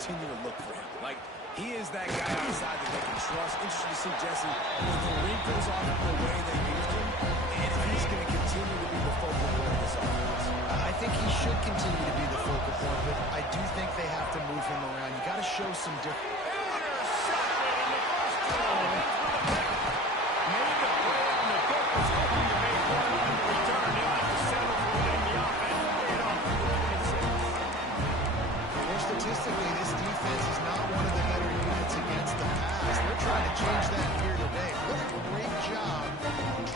continue to look for him. Like, he is that guy outside that they can trust. Interesting to see, Jesse, with the wrinkles off of the way they used him, and if he's going to continue to be the focal point of this offense. I think he should continue to be the focal point, but I do think they have to move him around. You got to show some different. Statistically, this defense is not one of the better units against the pass. They're trying to change that here today. What a great job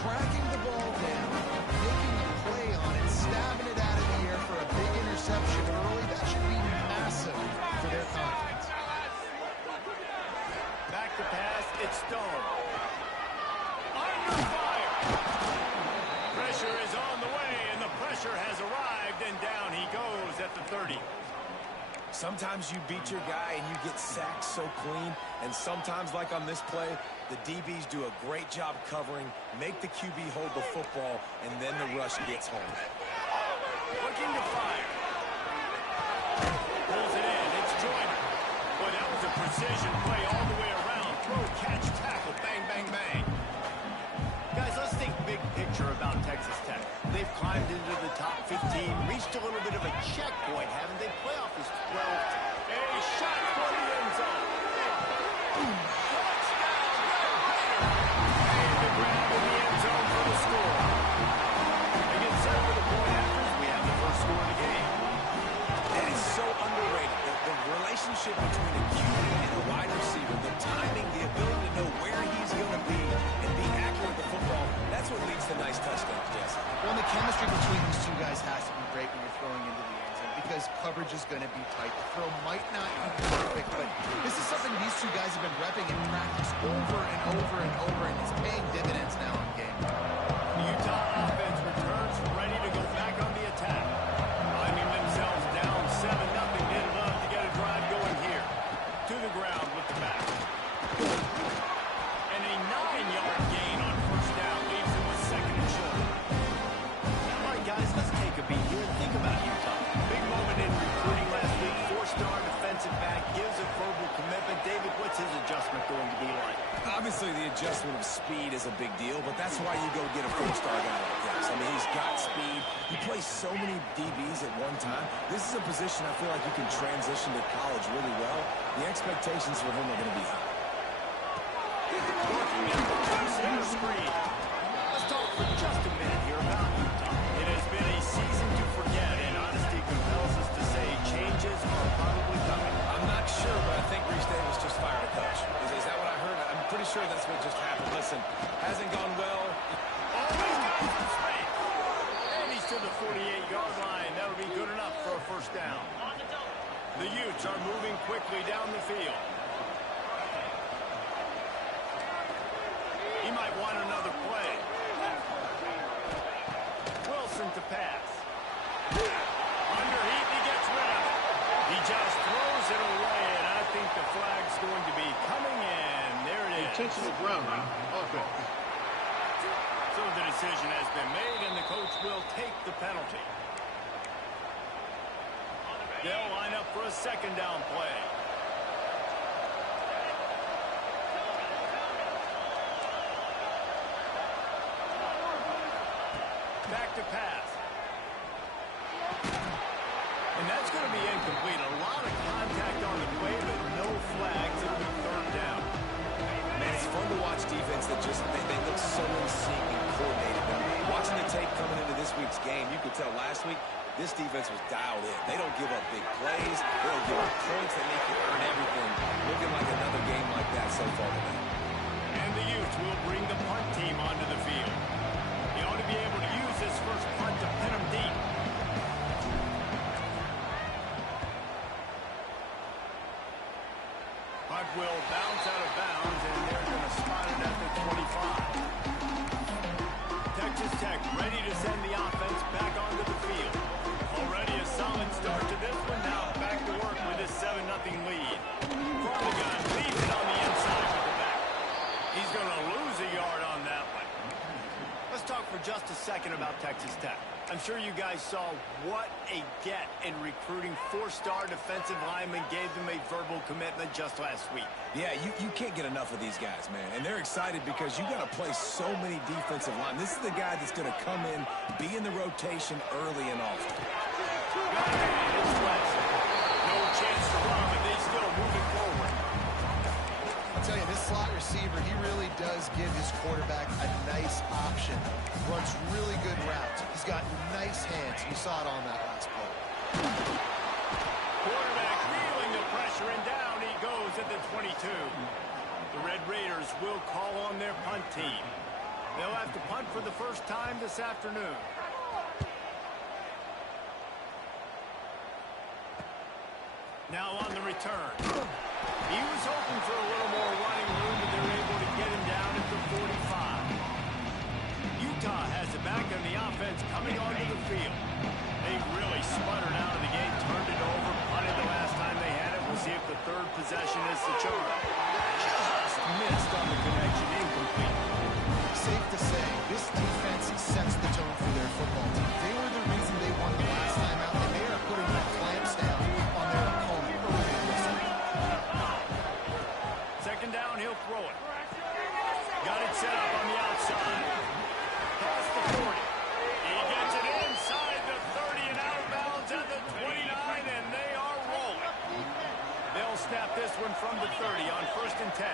tracking the ball down, making a play on it, stabbing it out of the air for a big interception early. That should be massive for their confidence. Back to pass, it's Stone. Under fire. Pressure is on the way, and the pressure has arrived, and down he goes at the 30. Sometimes you beat your guy and you get sacked so clean, and sometimes, like on this play, the DBs do a great job covering, make the QB hold the football, and then the rush gets home. Looking to fire. Pulls it in. It's Joyner. Boy, that was a precision play all the way around. Throw, catch, tackle, bang, bang, bang. Guys, let's think big picture about Texas Tech. They've climbed into the top 15, reached a little bit of a checkpoint, haven't they? Playoff is 12. A shot for the end zone. Touchdown, Red Raiders. And the grab in the end zone for the score. They get set for the point afters. We have the first score of the game. And it's so underrated. The relationship between a QB and a wide receiver, the timing, the ability to know where he's going to be and be accurate with the football, that's what leads to nice touchdowns, Jesse. Well, the chemistry between these two guys has to be great when you're throwing into the end zone because coverage is going to be tight. The throw might not be perfect, but this is something these two guys have been repping in practice over and over and over, and it's paying dividends now in game. The Utah offense returns ready to go back on the attack. Finding themselves down 7-0. They'd love to get a drive going here. To the ground with the back. And a 9-yard gain on first down leaves him with second and short. All right, guys, let's take a beat here and think about Utah. Big moment in recruiting last week. 4-star defensive back gives a verbal commitment. David, what's his adjustment going to be like? Obviously, the adjustment of speed is a big deal, but that's why you go get a 4-star guy like this. I mean, he's got speed. He plays so many DBs at one time. This is a position I feel like you can transition to college really well. The expectations for him are going to be high. Working in the two-center screen. Let's talk for just a minute here about Utah. It has been a season to forget, and honesty compels us to say changes are probably coming. I'm not sure, but I think Reese Davis just fired a coach. Is that what I heard? I'm pretty sure that's what just happened. Listen, hasn't gone well. And he's to the 48-yard line. That'll be good enough for a first down. The Utes are moving quickly down the field. He might want another play. Wilson to pass. Underheat, he gets rid of it. He just throws it away, and I think the flag's going to be coming in. There it is. Intentional grounding. Okay. So the decision has been made, and the coach will take the penalty. They'll line up for a second down play. Back to pass. And that's going to be incomplete. A lot of contact on the play, but no flags. It'll be third down. Man, it's fun to watch defense that just, they look so in sync and coordinated. And watching the tape coming into this week's game, you could tell last week, this defense was dialed in. They don't give up big plays. They don't give up points. They make you earn everything. Looking like another game like that so far today. And the Utes will bring the punt team onto the field. He ought to be able to use this first punt to pin them deep. Punt will bounce out of bounds, and they're going to spot it at the 25. Texas Tech ready to send the offense back onto the field. Already a solid start to this one. Now back to work with this 7-0 lead. From the gun, leaves it on the inside with the back. He's going to lose a yard on that one. Let's talk for just a second about Texas Tech. I'm sure you guys guys saw what a get in recruiting. 4-star defensive linemen gave them a verbal commitment just last week. Yeah, you can't get enough of these guys, man. And they're excited because you got to play so many defensive line. This is the guy that's going to come in, be in the rotation early and often. It's West. No chance to run, but they still moving forward. I'll tell you, this slot receiver, he really does give his quarterback a nice option. Runs really good routes. He's got nice hands. You saw it on that last play. Quarterback feeling the pressure, and down he goes at the 22. The Red Raiders will call on their punt team. They'll have to punt for the first time this afternoon. Now on the return. He was hoping for a little more running room, but they're able to get him down at the 45. Utah has it back on the offense coming onto the field. They really sputtered out of the game, turned it over, punted the last time they had it. We'll see if the third possession is the charm. Just missed on the connection, incomplete. Safe to say, this defense sets the tone for their football team. They were the reason they won the last time out, and they are putting the clamps down on their opponent early in this game. Second down, he'll throw it. Got it set up on the outside. Past the 40. He gets it inside the 30 and out of bounds at the 29, and they are rolling. They'll snap this one from the 30 on 1st and 10.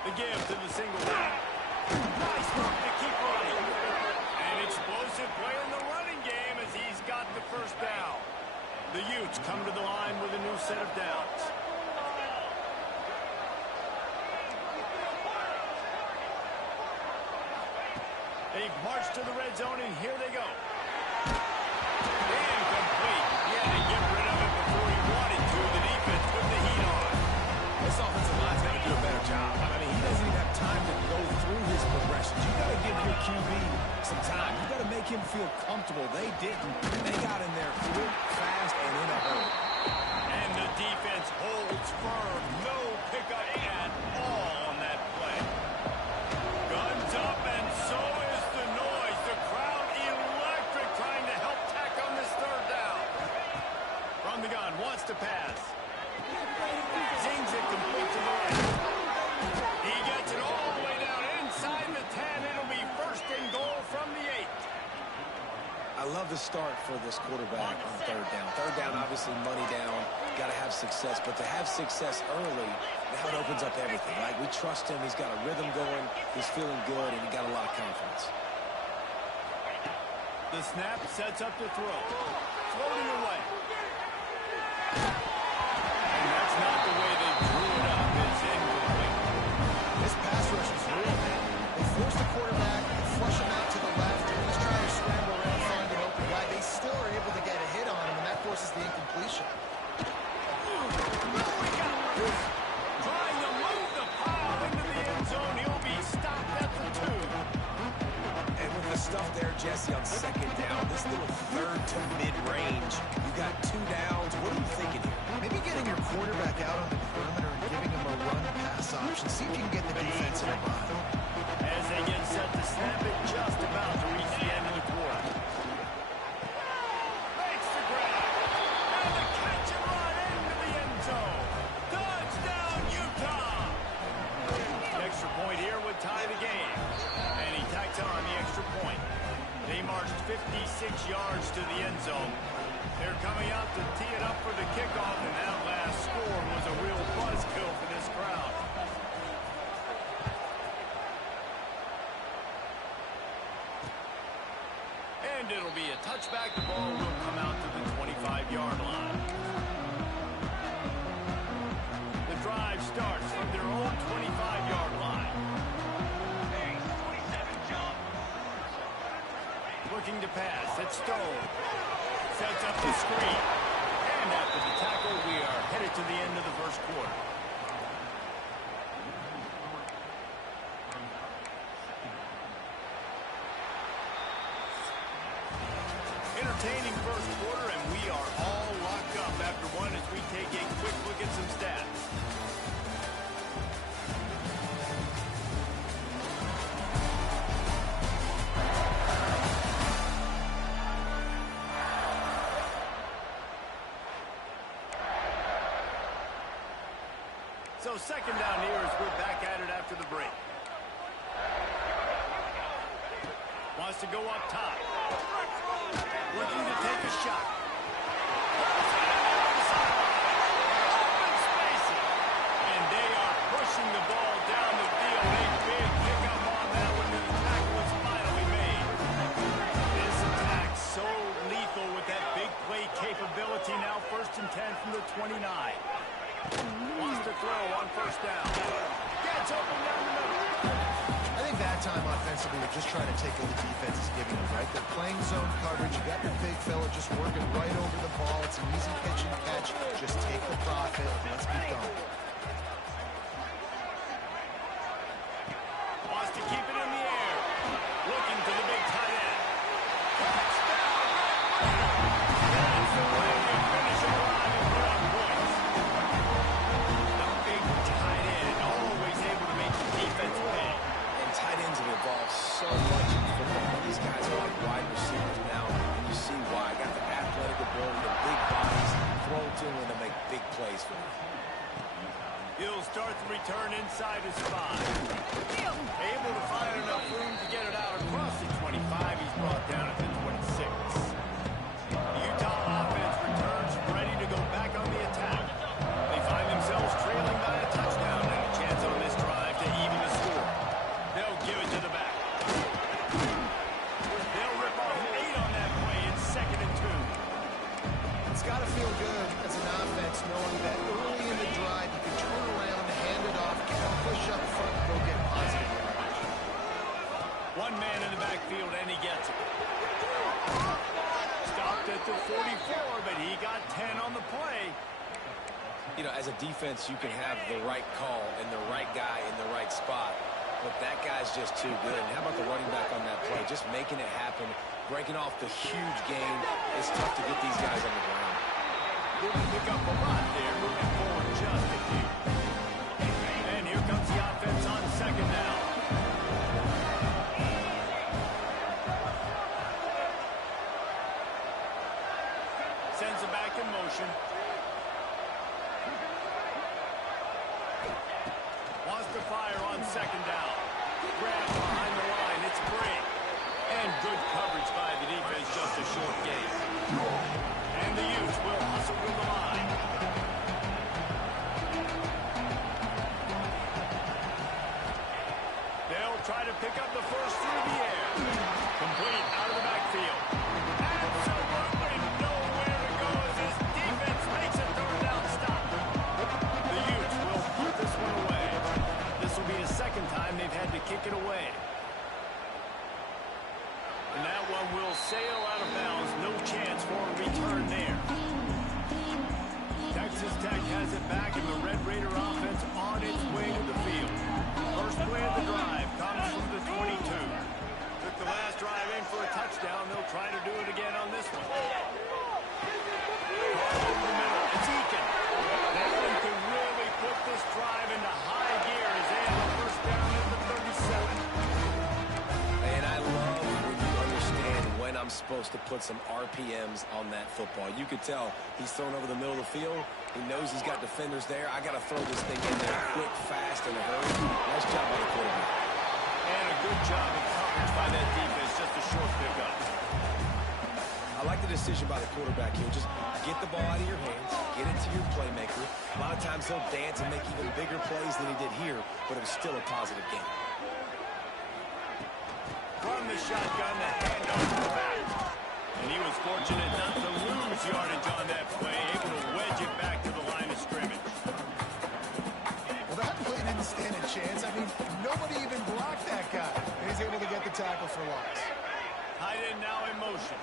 The give to the single back. Nice work to keep running. An explosive play in the running game as he's got the first down. The Utes come to the line with a new set of downs. They've marched to the red zone, and here they go. Incomplete. He had to get rid of it before he wanted to. The defense put the heat on. This offensive line's got to do a better job. I mean, he doesn't even have time to go through his progressions. You got to give your QB some time. You got to make him feel comfortable. They didn't. They got in there quick, fast, and in a hurry. And the defense holds firm. No pickup at all on that play. Guns up, and so is the noise. The crowd electric, trying to help tack on this third down. From the gun, wants to pass. Zings it complete to the right. He gets it all the way down inside the 10. It'll be 1st and goal from the 8. I love the start for this quarterback on 3rd down. 3rd down, obviously, money down. Got to have success. But to have success early, now it opens up everything, right? We trust him. He's got a rhythm going. He's feeling good, and he got a lot of confidence. The snap sets up the throw. Floating away. And that's not the way they drew it up. It's incomplete. This pass rush was real, man. They forced the quarterback and flush him out to the left. He's trying to scramble around, find an open guy. They still are able to get a hit on him, and that forces the incompletion. Trying to move the pile into the end zone. He'll be stopped at the 2. And with the stuff there, Jesse, on 2nd down, this little 3rd to mid-range, you got 2 downs. What are you thinking here? Maybe getting your quarterback out on the perimeter and giving him a run-pass option. See if you can get the defense in a bind. As they get set to snap it, just about to reach the end of the quarter. Makes the grab. And the catch and run into the end zone. Touchdown, Utah! Extra point here would tie the game. And he tacks on the extra point. They marched 56 yards to the end zone. They're coming out to tee it up for the kickoff, and that last score was a real buzzkill for this crowd. And it'll be a touchback. The ball will come out to the 25-yard line. The drive starts from their own 25-yard line. Looking to pass. It's Stone. Sets up the screen. And after the tackle, we are headed to the end of the first quarter. Entertaining first quarter, and we are all locked up after one as we take a quick look at some stats. second down here as we're back at it after the break. Wants to go up top. Looking to take a shot. Open spacing. And they are pushing the ball down the field. A big pickup on that when the tackle was finally made. This attack so lethal with that big play capability. Now 1st and 10 from the 29. Wants to throw on 1st down. Gets open down the middle. I think that time offensively, they're just trying to take what the defense is giving them, right? They're playing zone coverage. You got your big fella just working right over the ball. It's an easy pitch and catch. Just take the profit. Let's be done. Wants to keep it in the air. Looking to the big tight end. Touchdown! That's the way you finish a drive and put up points. The big tight end always able to make the defense pay. Tight ends have evolved so much in football. These guys are like wide receivers now, and you see why. Got the athletic ability, the big bodies, throw to them, and they make big plays for them. He'll start the return inside his 5. Able to find enough room to get it out across the 25. He's brought down at the 26. The Utah offense returns ready to go back on the attack. They find themselves trailing by a touchdown and a chance on this drive to even the score. They'll give it to the back. They'll rip off 8 on that play. It's 2nd and 2. It's got to feel good as an offense knowing that early in the drive you can turn around, hand it off, push up front, and go get positive yardage. One man in the backfield, and he gets it. Stopped at the 44, but he got 10 on the play. You know, as a defense, you can have the right call and the right guy in the right spot, but that guy's just too good. And how about the running back on that play? Just making it happen, breaking off the huge gain. It's tough to get these guys on the ground. Didn't pick up a lot there, moving forward just a few. And here comes the offense on 2nd down. Sends it back in motion. Wants to fire on 2nd down. Grab behind the line. It's great. And good coverage by the defense. Just a short gain. And the Utes will hustle to the line. They'll try to pick up the first through the air. Complete out of the backfield. Absolutely nowhere to go as this defense makes a 3rd down stop. The Utes will put this one away. This will be the 2nd time they've had to kick it away. And that one will sail out of bounds. No chance for a return there. Texas Tech has it back, and the Red Raider offense on its way to the field. First play of the drive comes from the 22. Took the last drive in for a touchdown. They'll try to do it again on this one. Over the middle, it's Eakin. That one could really put this drive into high gear as they have a 1st down at the 37. And I love when you understand when I'm supposed to put some RPMs on that football. You could tell he's thrown over the middle of the field. He knows he's got defenders there. I got to throw this thing in there quick, fast, in a hurry. Nice job by the quarterback. And a good job of coverage by that defense. Just a short pickup. I like the decision by the quarterback here. Just get the ball out of your hands, get it to your playmaker. A lot of times he'll dance and make even bigger plays than he did here, but it was still a positive game. From the shotgun, the handoff to the back. And he was fortunate not to lose yardage on that play, able to wedge it back to the line of scrimmage. Well, that play didn't stand a chance. I mean, nobody even blocked that guy. And he's able to get the tackle for loss. Tight end now in motion.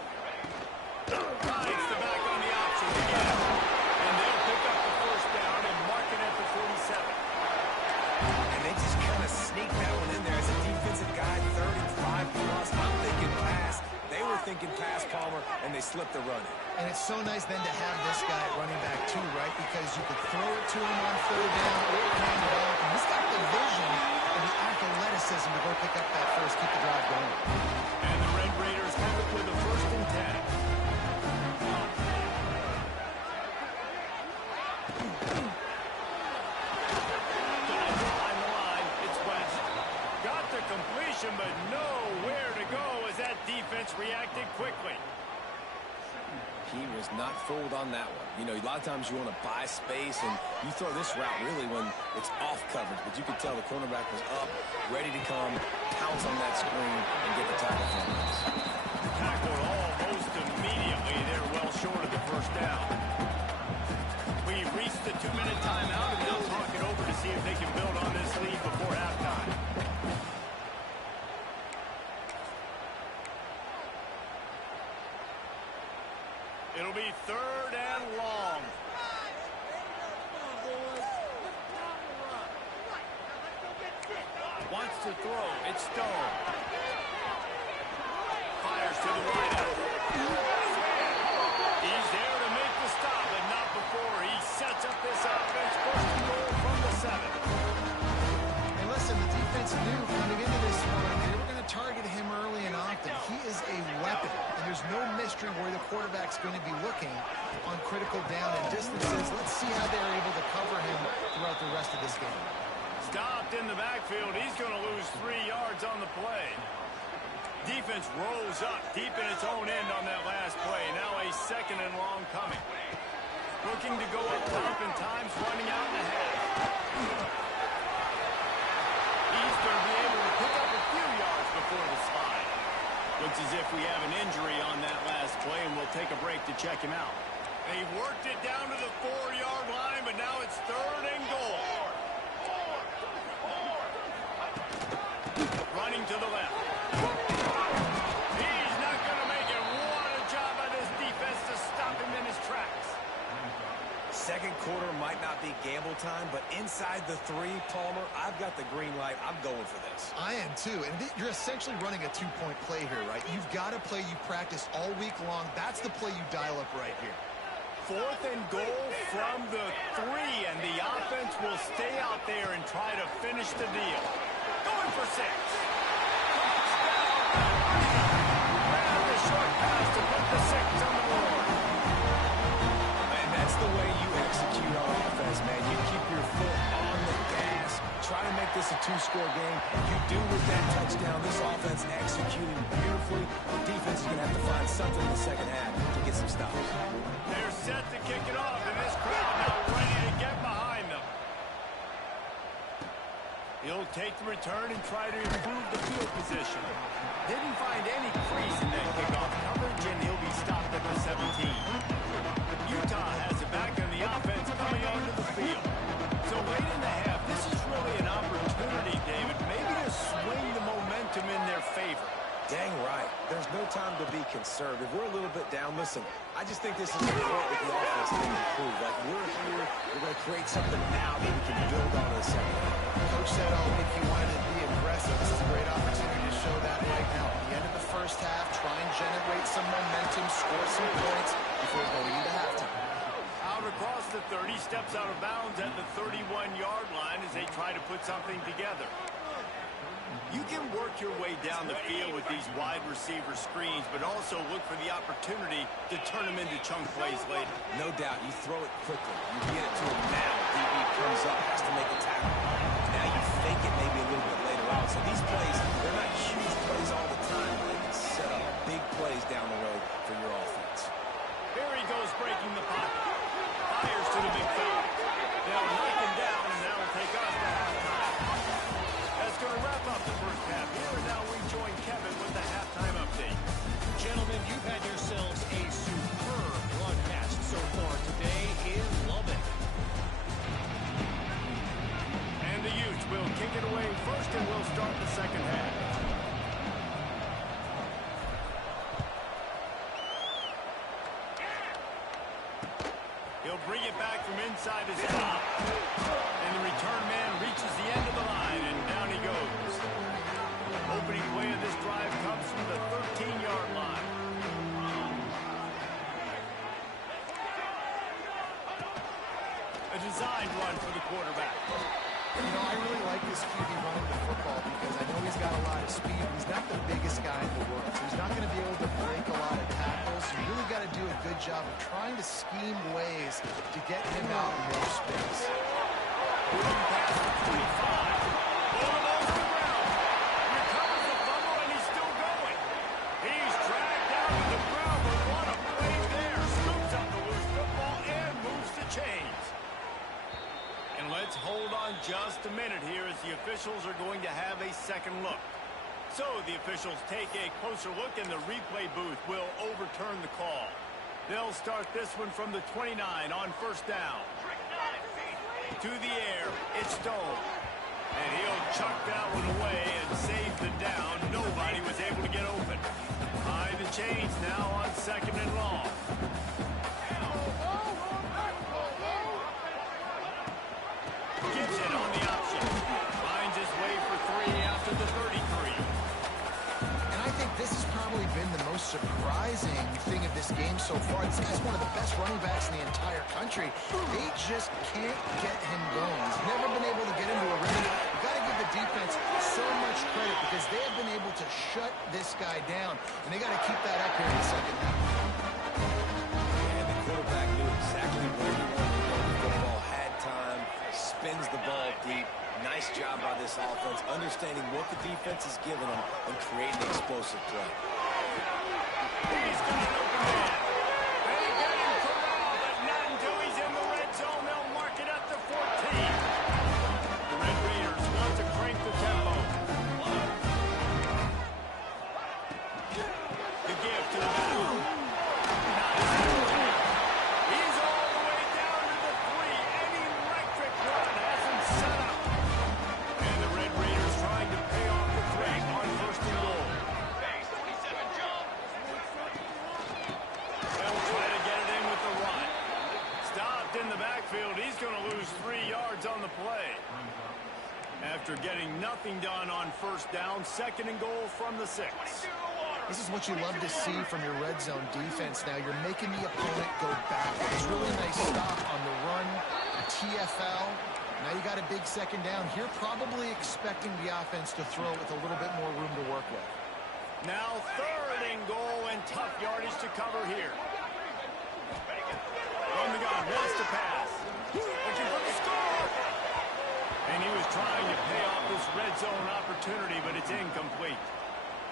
Finds the back on the option again. And they'll pick up the 1st down and mark it at the 47. And they just kind of sneak that one in there as a defensive guy, 35 plus. I'm thinking pass. They were thinking pass, Palmer, and they slipped the run in. And it's so nice then to have this guy at running back too, right? Because you could throw it to him on 3rd down or hand it off. And he's got the vision and the athleticism to go pick up that first, keep the drive going. And the Red Raiders have it with a 1st and 10. a completion, but nowhere to go as that defense reacted quickly. He was not fooled on that one. You know, a lot of times you want to buy space, and you throw this route really when it's off coverage. But you could tell the cornerback was up, ready to come, pounce on that screen, and get the tackle from us. Tackled almost immediately. They're well short of the first down. We reached the 2-minute timeout, and they'll talk it over to see if they can build on this lead before halftime. It'll be 3rd and long. Wants to throw. It's Stone. Fires to the wideout. He's there to make the stop, but not before he sets up this offense. 1st and goal from the 7. And listen, the defense knew coming into this one, they were going to target him early and often. He is a weapon, and there's no mystery where the quarterback's going to be looking on critical down and distances. Let's see how they're able to cover him throughout the rest of this game. Stopped in the backfield. He's going to lose 3 yards on the play. Defense rose up deep in its own end on that last play. Now a 2nd and long coming. Looking to go up top in times, running out in the half. He's going to be able to pick up a few yards before the slide. Looks as if we have an injury on that last play, and we'll take a break to check him out. They worked it down to the 4-yard line, but now it's 3rd and goal. Running to the left. He's not going to make it. What a job by this defense to stop him in his tracks. Second quarter might not be gamble time, but inside the 3, Palmer, I've got the green light. I'm going for this. I am too, and you're essentially running a 2-point play here, right? You've got a play you practice all week long. That's the play you dial up right here. 4th and goal from the 3, and the offense will stay out there and try to finish the deal. Going for 6. Ran the short pass to put the 6 on the board. And that's the way you execute on offense, man. You keep your foot on the gas, try to make this a 2-score game. You do with that touchdown. This offense executing beautifully. The defense is going to have to find something in the second half to get some stops. They're set to kick it off, and this crowd now ready to get behind them. He'll take the return and try to improve the field position. Didn't find any crease in that kickoff coverage, and he'll be stopped at the 17. Utah has it back on the offense coming onto the field. So late in the half, this is really an opportunity, David, maybe to swing the momentum in their favor. Dang right. There's no time to be conservative. We're a little bit down. Listen, I just think this is important with the offense to improve. Like, we're here, we're going to create something now that we can build on in the second half. Coach said all week he wanted to be aggressive. This is a great opportunity to show that right now. At the end of the first half, try and generate some momentum, score some points before going into halftime. Out across the 30, steps out of bounds at the 31-yard line as they try to put something together. You can work your way down the field with these wide receiver screens, but also look for the opportunity to turn them into chunk plays later. No doubt, you throw it quickly. You get it to him now. He comes up, has to make a tackle. Now you fake it maybe a little bit later on. So these plays, they're not huge plays all the time, but they can set up big plays down the road for your offense. Here he goes, breaking the pocket. Fires to the big fella. They'll knock him down, and that'll take us to halftime. That's going to wrap up the first half. Here and now we join Kevin with the halftime update. Gentlemen, you've had yourselves a superb broadcast so far today in Lubbock. And the Utes will kick it away first, and we'll start the second half. He'll bring it back from inside his top. And the return man reaches the end of the line, and down he goes. Opening play of this drive comes from the 13-yard line. A designed run for the quarterback. You know, I really like this QB running the football because I know he's got a lot of speed. He's not the biggest guy in the world, so he's not going to be able to break a lot of tackles. You really got to do a good job of trying to scheme ways to get him out in more space. Moving past the 25. Ball to the ground. officials are going to have a second look. So the officials take a closer look, and the replay booth will overturn the call. They'll start this one from the 29 on first down. To the air, it's Stone. And he'll chuck that one away and save the down. Nobody was able to get open. High the chains now on second and long. Gibson on the option. Finds his way for 3 after the 33. And I think this has probably been the most surprising thing of this game so far. This guy's one of the best running backs in the entire country. They just can't get him going. He's never been able to get into a rhythm. You've got to give the defense so much credit because they have been able to shut this guy down. And they got to keep that up here in the second half. And the quarterback knew exactly where he wanted to go before the ball had time. Spins the ball deep. Nice job by this offense, understanding what the defense is giving them and creating the explosive play. He's got an open man. They get him corralled, but not until he's in the red zone. They'll mark it at the 14. The Red Raiders want to crank the tempo. The give to the back. He's all the way down to the 3. An electric run has him set up. And the Red Raiders trying to pay off the threat on first and goal. They'll try to get it in with the run. Stopped in the backfield. He's going to lose 3 yards on the play. After getting nothing done on first down, second and goal from the 6. This is what you love to see from your red zone defense now. You're making the opponent go backwards. Really nice stop on the run, TFL. Now you got a big second down. Here probably expecting the offense to throw with a little bit more room to work with. Now third and goal and tough yardage to cover here. On the gun, wants to pass. Looking for the score. And he was trying to pay off this red zone opportunity, but it's incomplete.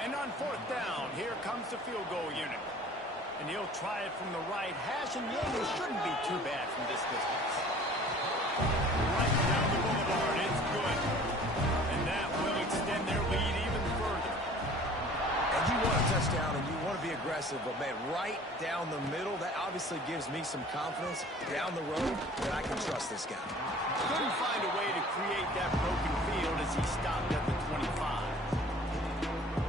And on fourth down, here comes the field goal unit. And he'll try it from the right hash, and the angle shouldn't be too bad from this distance. Right down the boulevard, it's good. And that will extend their lead even further. And you want a touchdown and you want to be aggressive, but man, right down the middle, that obviously gives me some confidence down the road that I can trust this guy. Couldn't find a way to create that broken field as he stopped at the 25.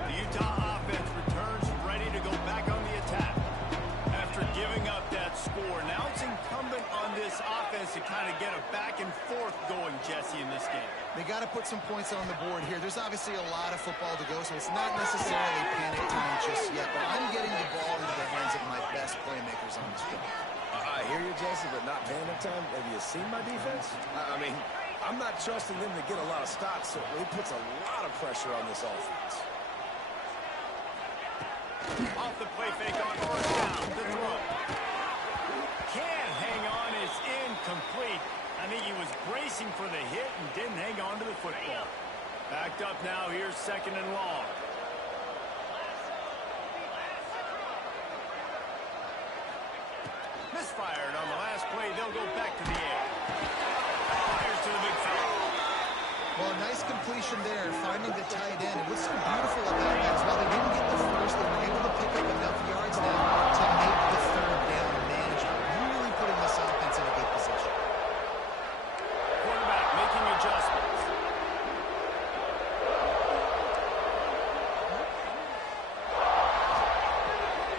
The Utah offense returns ready to go back on the attack. After giving up that score, now it's incumbent on this offense to kind of get a back and forth going, Jesse, in this game. They got to put some points on the board here. There's obviously a lot of football to go, so it's not necessarily panic time just yet, but I'm getting the ball into the hands of my best playmakers on this drive. I hear you, Jason, but not panic time. Have you seen my defense? I mean, I'm not trusting them to get a lot of stops, so it puts a lot of pressure on this offense. Off the play fake on first down, the throw. Can't hang on, it's incomplete. I think he was bracing for the hit and didn't hang on to the football. Backed up now, here's second and long. Misfired on the last play, they'll go back to the air. Fires to the big field. Well, nice completion there, finding the tight end. And what's so beautiful about that is while they didn't get the first, they were able to pick up enough yards now to make the third down manageable. Really putting this offense in a good position. Quarterback making adjustments.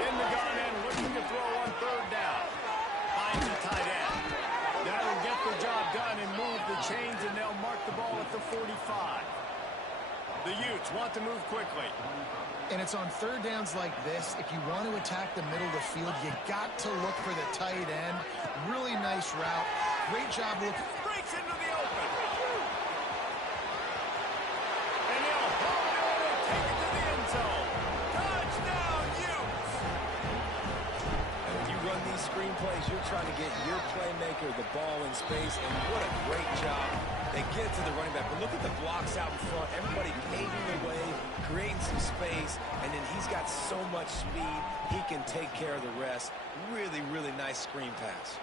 In the gun and looking to throw on third down. Finds the tight end. That'll get the job done and move the chains, and they'll mark the ball at the 45. The Utes want to move quickly. And it's on third downs like this. If you want to attack the middle of the field, you got to look for the tight end. Really nice route. Great job looking. Breaks into the open. And he'll hold it and take it to the end zone. Touchdown, Utes! And when you run these screen plays, you're trying to get your playmaker the ball in space, and what a great job. They get it to the running back, but look at the blocks out in front. Everybody paving the way, creating some space, and then he's got so much speed, he can take care of the rest. Really, really nice screen pass.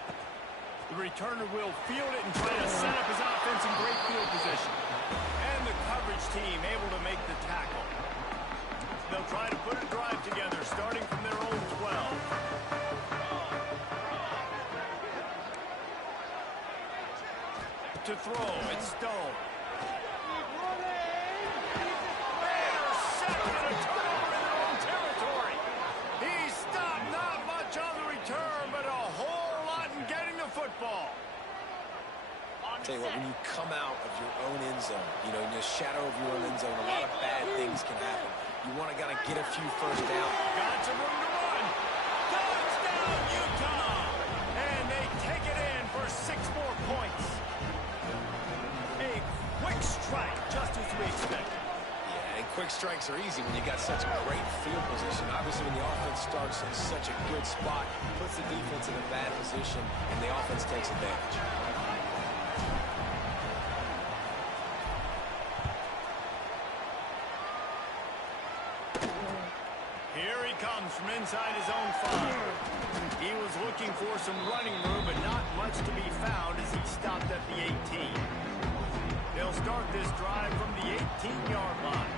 The returner will field it and try to set up his offense in great field position. And the coverage coverage team able to make the tackle. They'll try to put a drive together, starting from their own 12. To throw, it's Stone. Intercepted, a turnover in their own territory. He stopped, not much on the return, but a whole lot in getting the football. Tell you what, when you come out of your own end zone, you know, in the shadow of your own end zone, a lot of bad things can happen. You want to gotta get a few first down. Got some room to run. Touchdown, Utah! And they take it in for 6 more points. A quick strike, just as we expected. Yeah, and quick strikes are easy when you got such great field position. Obviously, when the offense starts in such a good spot, puts the defense in a bad position, and the offense takes advantage. Here he comes from inside his own 5. He was looking for some running room, but not much to be found as he stopped at the 18. They'll start this drive from the 18-yard line.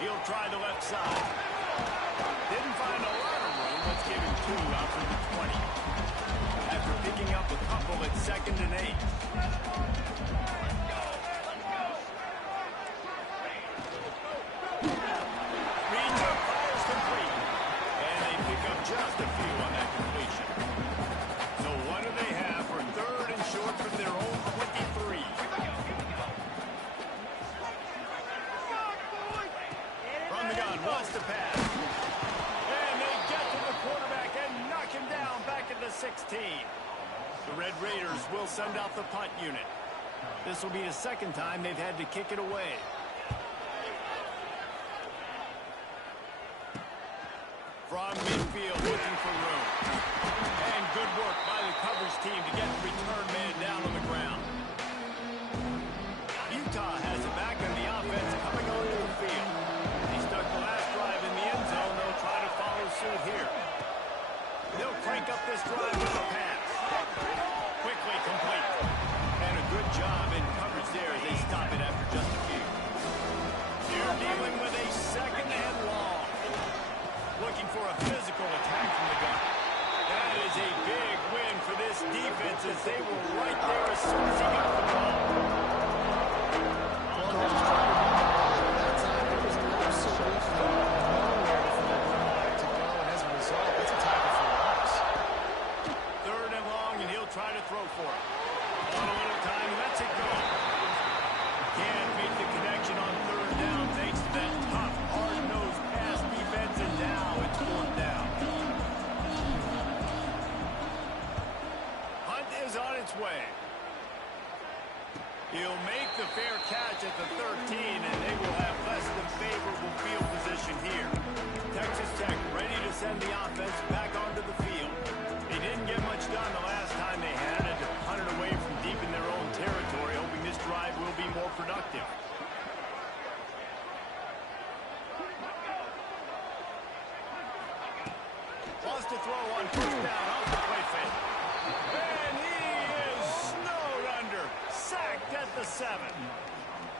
He'll try the left side. Didn't find a lot of room. Let's give him 2 out from the 20. After picking up a couple at 2nd and 8. Just a few on that completion. So what do they have for 3rd and short from their own 23? From the gun, wants to pass. And they get to the quarterback and knock him down back at the 16. The Red Raiders will send out the punt unit. This will be the 2nd time they've had to kick it away. From midfield, looking for room. And good work by the coverage team to get the return man down on the ground. Utah has it back on the offense coming onto the field. They stuck the last drive in the end zone. They'll try to follow suit here. They'll crank up this drive with a pass. Quickly complete. And a good job in coverage there as they stop it after just a few. They're dealing with a 2nd and long. Looking for a physical attack from the gun. That is a big win for this defense as they were right there as soon as he got the ball. Well, they're just trying to run the ball. That time, it was absolutely nowhere for the running back to go, and as a result, it's a tackle for loss. 3rd and long, and he'll try to throw for it. On a little time, lets it go. Can't make the connection on 3rd down thanks to that tough, hard-nosed pass defense, and now it's 4th down. Hunt is on its way. He'll make the fair catch at the 13, and they will have less than favorable field position here. Texas Tech ready to send the offense back onto the field. They didn't get much done the last time they had it, hunted away from deep in their own territory, hoping this drive will be more productive. Wants to throw on 1st down off the play fake. And he is snowed under. Sacked at the 7.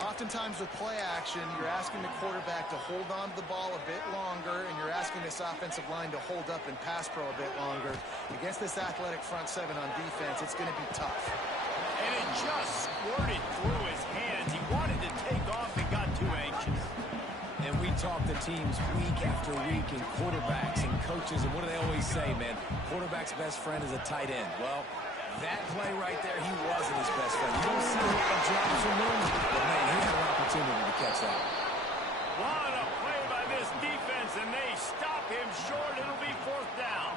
Oftentimes with play action, you're asking the quarterback to hold on to the ball a bit longer, and you're asking this offensive line to hold up and pass pro a bit longer. Against this athletic front 7 on defense, it's going to be tough. And it just squirted through his hands. He wanted to take off and got too anxious. And we talk to teams week after week, and quarterbacks and coaches, and what do they always say, man? Quarterback's best friend is a tight end. Well, that play right there, he wasn't his best friend. You don't see a lot of drops from him, but man, he had an opportunity to catch that. What a play by this defense, and they stop him short. It'll be 4th down.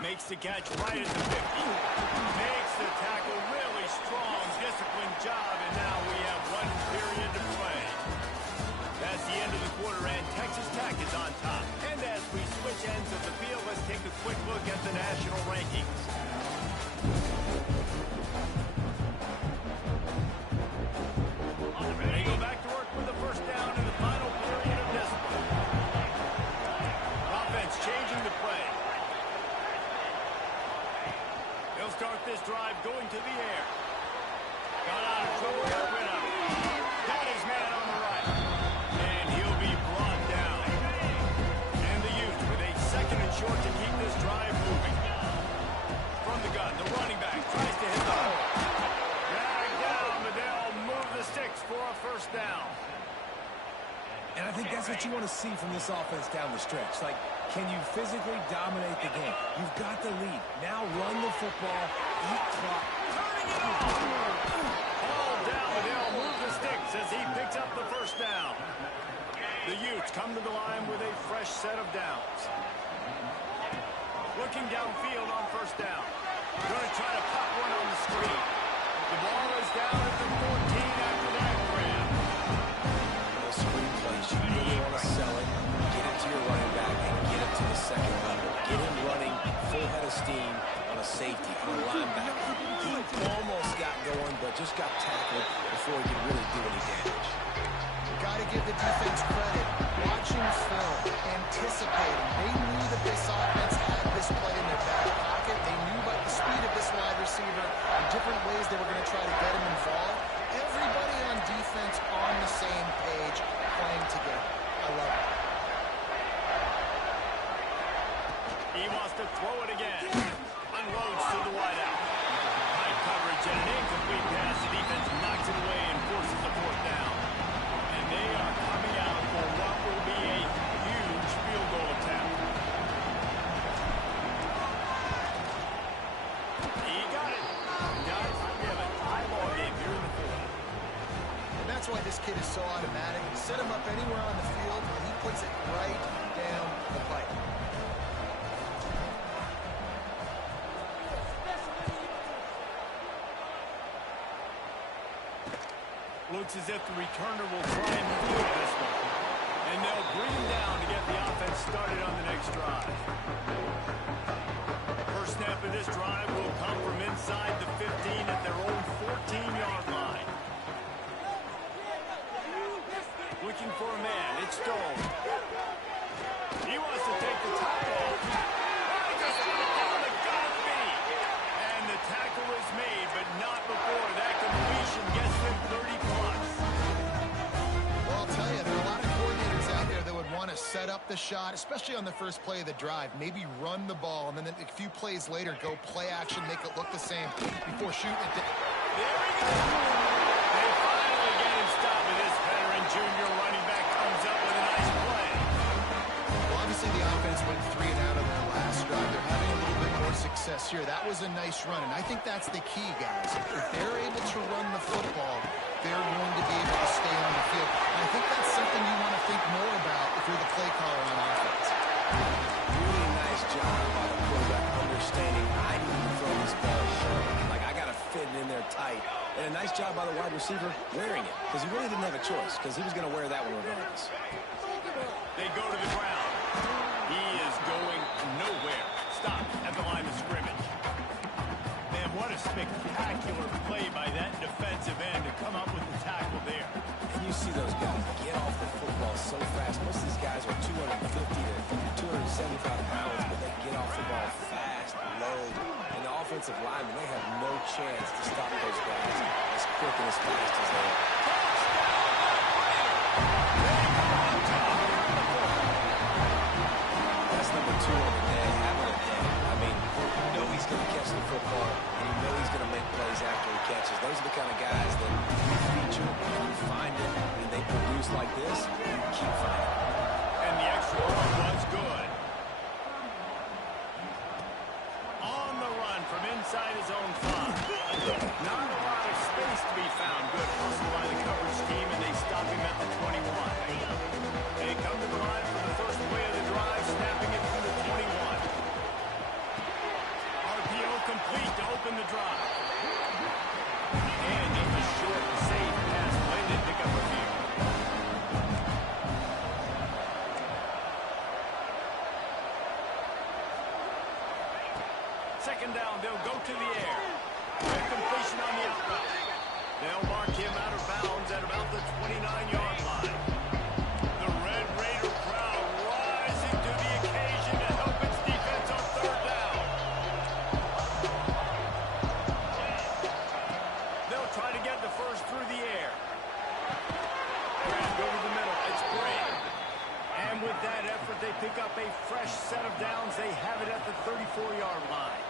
Makes the catch right at the 50. Makes the tackle really strong, disciplined job, and now we have 1 period to play. That's the end of the quarter, and Texas Tech is on top. And as we switch ends of the field, let's take a quick look at the national rankings. They go back to work with the 1st down in the final period of this one. start this drive going to the air. Got out of trouble, got rid of it. Got his man on the right. And he'll be brought down. And the Utes with a second and short to keep this drive moving. From the gun, the running back tries to hit the hole. Dragged down, but they'll move the sticks for a first down. And I think that's what you want to see from this offense down the stretch. Like, can you physically dominate the game? You've got the lead. Now run the football, eat clock. Ball down, but they'll move the sticks as he picks up the first down. The Utes come to the line with a fresh set of downs. Looking downfield on first down. Going to try to pop one on the screen. The ball is down at the 14 after that grab. Those screen plays, you really want to sell it, get it to your running back, and get it to the second level. Get him running full head of steam on a safety, on a linebacker. He almost got going, but just got tackled before he could really do any damage. Got to give the defense credit. Watching film, anticipating. They knew that this offense had this play in their back pocket. They knew about the speed of this wide receiver and different ways they were going to try to get him involved. Everybody on defense on the same page, playing together. I love it. He wants to throw it again. Unloads to the wideout. High coverage and an incomplete pass. The defense knocks it away and forces the fourth down. And they are coming out for what will be a huge field goal attempt. He got it. Guys, we have a tie ball game here in the fourth. And that's why this kid is so automatic. Set him up anywhere on the field, and he puts it right down the pipe. Looks as if the returner will try and field this one. And they'll bring him down to get the offense started on the next drive. First snap of this drive will come from inside the 15 at their own 14-yard line. Looking for a man. It's Stone. He wants to take the tie off. Oh, just put it down the gut feet. And the tackle is made, but not before that completion gets them 30-plus. Well, I'll tell you, there are a lot of coordinators out there that would want to set up the shot, especially on the first play of the drive, maybe run the ball, and then a few plays later go play action, make it look the same before shooting it down. There we go. They finally get him stopped, and this veteran junior running back comes up with a nice play. Well, obviously the offense went 3 and out on their last drive. They're having a little bit more success here. That was a nice run, and I think that's the key, guys. If they're able to run the football, they're going to be able to stay on the field. And I think that's something you want to think more about if you're the play caller on offense. Really nice job by the quarterback understanding I need to throw this ball short. Like, I got to fit it in there tight. And a nice job by the wide receiver wearing it, because he really didn't have a choice, because he was going to wear that one regardless. They go to the ground. He is going nowhere. Stop at the line of scrimmage. Man, what a spectacular play by that defensive end to come up with the tackle there. And you see those guys get off the football so fast. Most of these guys are 250 to 275 pounds, but they get off the ball fast, low. And the offensive linemen, they have no chance to stop those guys as quick and as fast as they are. That's number 2 on the day, having a day. I mean, you know he's going to catch the football, and you know he's going to make plays after he catches. Those are the kind of guys that you feature, and you find it, and they produce like this, you keep finding it. And the extra point was good. On the run from inside his own 5. Not a lot of space to be found. Good hustle by the coverage team, and they stop him at the 21. They come to the line for the first play of the drive, snapping it from the 21. RPO complete to open the drive. And just a short, safe pass play to pick up a few. Second down, they'll go to the air. Good completion on the out route. They'll mark him out of bounds at about the 29-yard line. The Red Raider crowd rising to the occasion to help its defense on third down. they have it at the 34-yard line.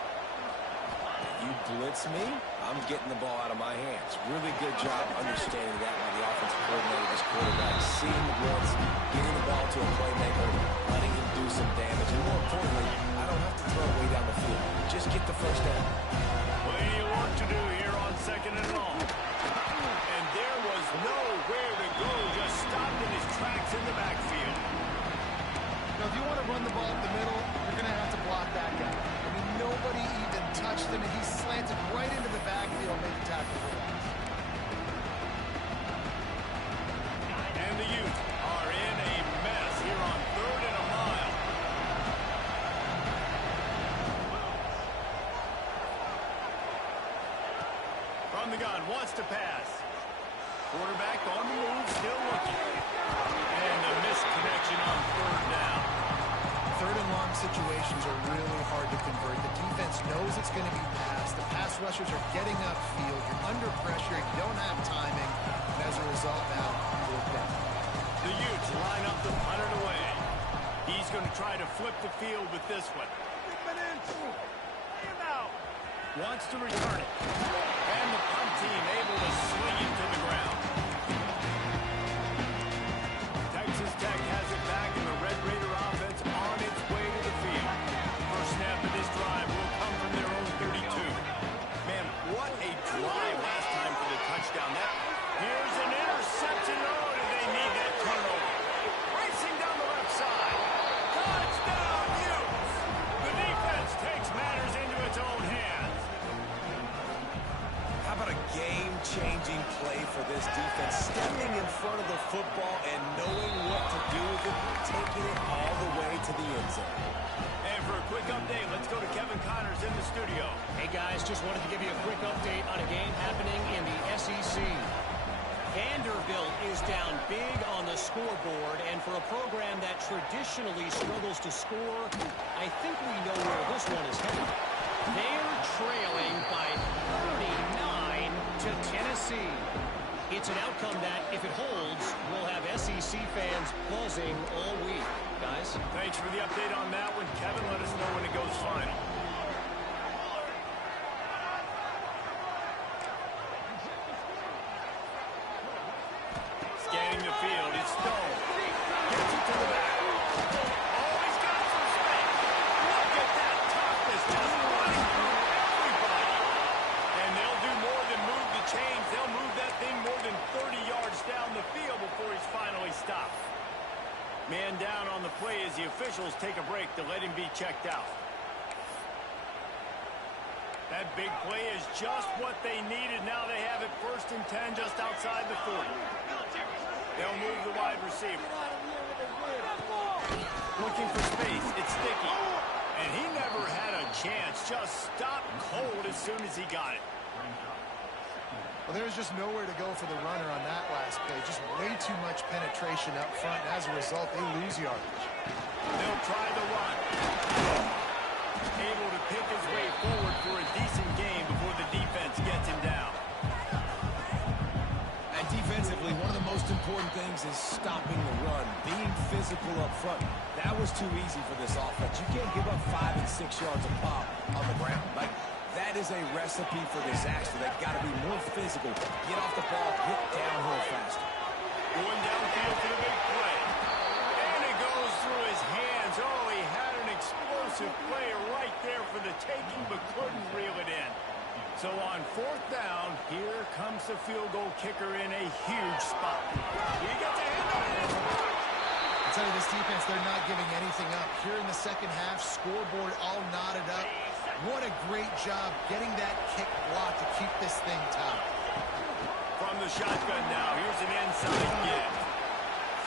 You blitz me, I'm getting the ball out of my hands. Really good job understanding that by the offensive coordinator, this quarterback, seeing the blitz, getting the ball to a playmaker, letting him do some damage. And more importantly, I don't have to throw it way down the field. Just get the first down. Plenty of work to do here on 2nd and long. And there was nowhere to go, just stopped in his tracks in the backfield. Now, if you want to run the ball up the middle, you're going to have to block that guy. I mean, nobody even touched him, and he slanted right into the backfield, made the tackle for loss. And the Utes are in a mess here on 3rd and a mile. From the gun, wants to pass. Quarterback on the move, still looking. And the missed connection on 3rd down. 3rd and long situations are really hard to convert. The defense knows it's going to be passed. The pass rushers are getting upfield. You're under pressure. You don't have timing. And as a result now, you're down. The Utes line up to punt it away. He's going to try to flip the field with this one. Wants to return it. And the punt team able to swing it to the ground. Texas Tech has it back, and the Red Raider offense on its way to the field. First snap of this drive will come from their own 32. Man, what a drive last time for the touchdown. Here's an interception. Oh, do they need that turnover? Racing down the left side. Touchdown, Utes! The defense takes matters into its own hands. How about a game-changing play for this defense? Stepping in front of the football and knowing what to do with it, taking it all the way to the end zone. And for a quick update, let's go to Kevin Connors in the studio. Hey, guys, just wanted to give you a quick update on a game happening in the SEC. Vanderbilt is down big on the scoreboard, and for a program that traditionally struggles to score, I think we know where this one is headed. They're trailing by 39 to Tennessee. It's an outcome that, if it holds, will have SEC fans buzzing all week. Guys? Thanks for the update on that one. Kevin, let us know when it goes final. Scanning the field, it's Stone. Gets it to the back. Oh, he's got some space. Look at that toughness, just running through everybody. And they'll do more than move the chains. They'll move that thing more than 30 yards down the field before he's finally stopped. Man down on the play as the officials take a break to let him be checked out. That big play is just what they needed. Now they have it 1st and 10 just outside the 40. They'll move the wide receiver. Looking for space. It's Sticky. And he never had a chance. Just stopped cold as soon as he got it. Well, there's just nowhere to go for the runner on that last play. Just way too much penetration up front. And as a result, they lose yardage. They'll try the run. Able to pick his way forward for a decent game before the defense gets him down. And defensively, one of the most important things is stopping the run, being physical up front. That was too easy for this offense. You can't give up 5 and 6 yards a pop on the ground. Like, that is a recipe for disaster. They've got to be more physical. Get off the ball, hit downhill faster. Going downfield for the big play. And it goes through his hands. Oh, he had an explosive play right there for the taking, but couldn't reel it in. So on 4th down, here comes the field goal kicker in a huge spot. He gets a hand on it. I'll tell you, this defense, they're not giving anything up. Here in the second half, scoreboard all knotted up. What a great job getting that kick block to keep this thing tied. From the shotgun now, here's an inside give.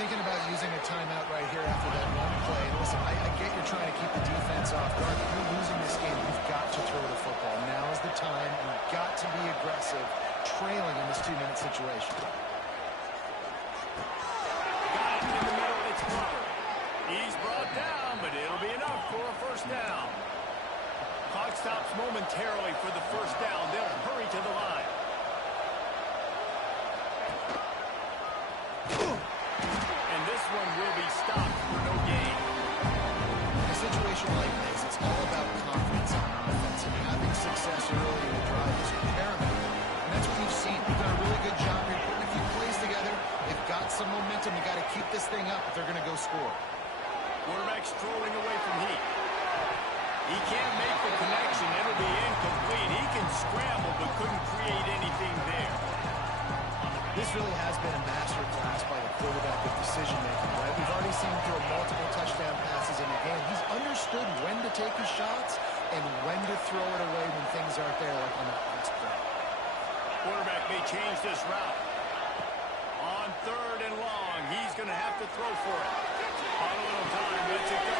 Thinking about using a timeout right here after that one play. Listen, I get you're trying to keep the defense off guard, but you're losing this game. You've got to throw the football. Now is the time. You've got to be aggressive, trailing in this 2-minute situation. Got it in the middle. It's Glover. He's brought down, but it'll be enough for a 1st down. Clock stops momentarily for the 1st down. They'll hurry to the line. And this one will be stopped for no gain. In a situation like this, He can't make the connection. It'll be incomplete. He can scramble, but couldn't create anything there. This really has been a masterclass by the quarterback of decision-making, right? We've already seen him throw multiple touchdown passes in the game. He's understood when to take his shots and when to throw it away when things aren't there, like on that last play. Quarterback may change this route. On 3rd and long, he's going to have to throw for it. On a little time, lets it go.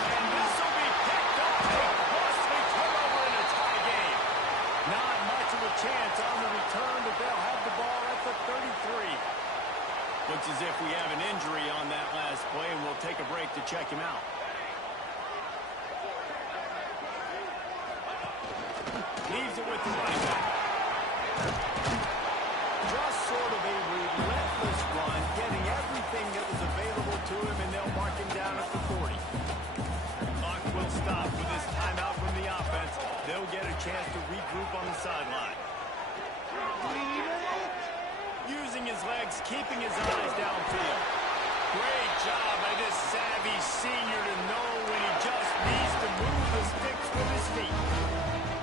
And this will be picked up. A costly turnover in a tie game. Not much of a chance on the return, but they'll have the ball at the 33. Looks as if we have an injury on that last play, and we'll take a break to check him out. Leaves it with the running back. Just sort of a relentless run, getting everything that was available to him, and they'll mark him down at the 40. Clock will stop with this timeout from the offense. They'll get a chance to regroup on the sideline. Using his legs, keeping his eyes downfield. Great job by this savvy senior to know when he just needs to move the sticks with his feet.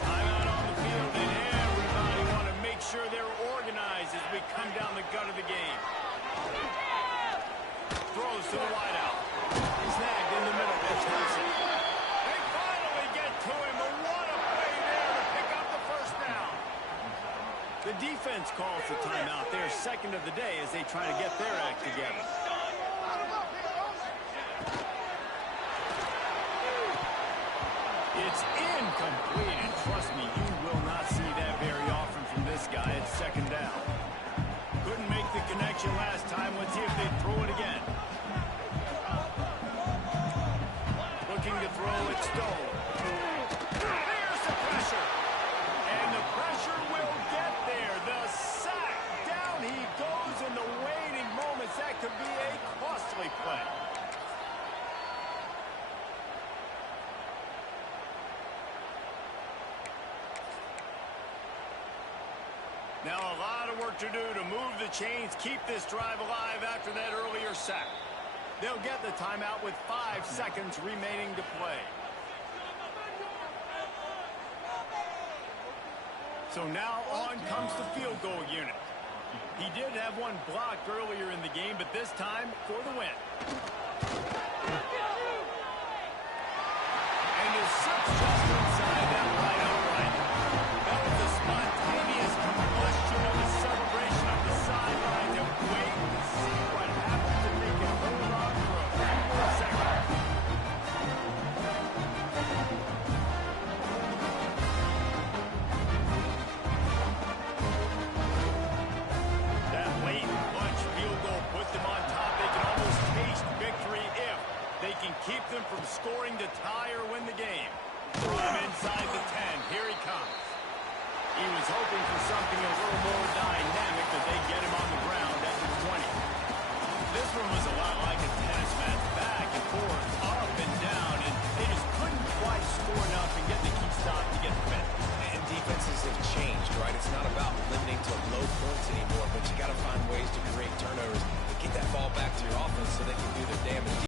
Timeout on the field, and everybody want to make sure they're organized as we come down the gut of the game. Throws to the wideout. Snagged in the middle. That's Wilson. They finally get to him, but what a play there to pick up the first down. The defense calls the timeout. They're second of the day as they try to get their act together. It's incomplete, and trust me, you will not see that very often from this guy at 2nd down. Couldn't make the connection last time. Let's see if they throw it again. Looking to throw it, Stone. There's the pressure. And the pressure will get there. The sack. Down he goes in the waiting moments. That could be a costly play. Now a lot of work to do to move the chains, keep this drive alive after that earlier sack. They'll get the timeout with 5 seconds remaining to play. So now on comes the field goal unit. He did have one blocked earlier in the game, but this time for the win.